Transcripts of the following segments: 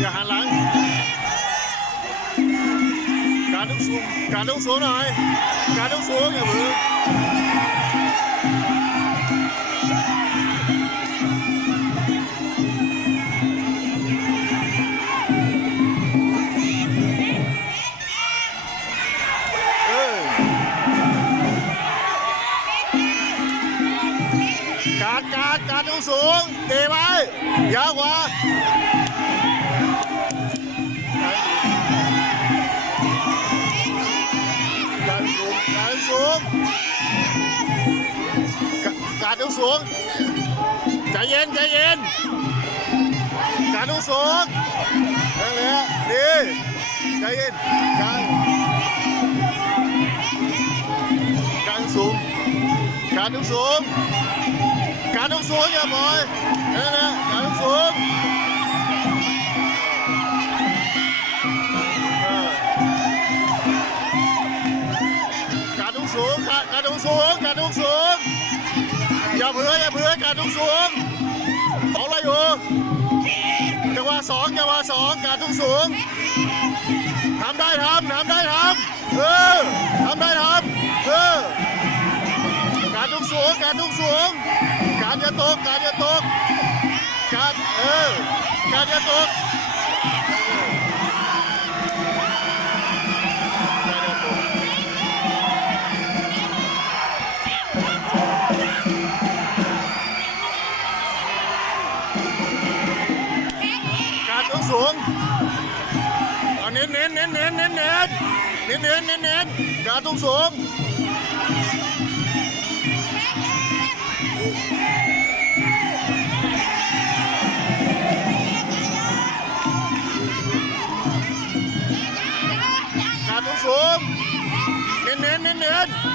อย่าหันหลัง การต้องสูง การต้องสูงหน่อย การต้องสูงอย่าเบื่อการการการสูงสูงเตะไป้ยาวกว่ากการดงสูงใจเย็นใจเย็น การดงสูงนั่นเหละดีใจเย็นการการสูงการดงสูงการดงสูงอย่าบ่อยนั่นแหละการทุกสูง การทุกสูง อย่าเพื่ออย่าเพื่อการทุกสูง เอาอะไรอยู่จังหวะสองจังหวะสองการทุกสูงทำได้ทำทำได้ทำเออทำได้ทำเออ การทุกสูงการทุกสูง การจะตกการจะตก การเออการจะตกการต้องสูงเอาเน้นเน้นเน้นเน้นเน้นเน้นเน้นเน้นเน้นเน้นการต้องสูงการต้องสูงเน้นเน้นเน้นเน้น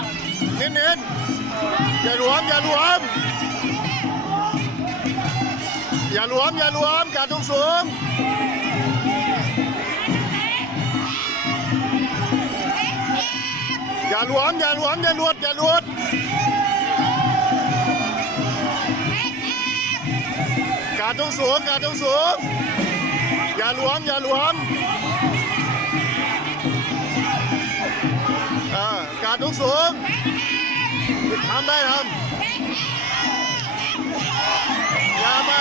น้นเน้นอย่าหลวมอย่าหลวมอย่าหลวมอย่าหลวมการทุกสูงอย่าหลวมอย่าหลวมอย่าหลวดอย่าหลวดการทุกสูงการทุกสูงอย่าหลวมอย่าหลวมการทุกสูงได้ทำอย่ามา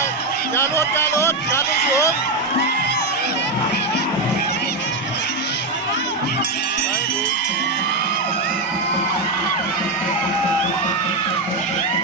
อย่าลดอย่าลดอย่าลงสูงไปดู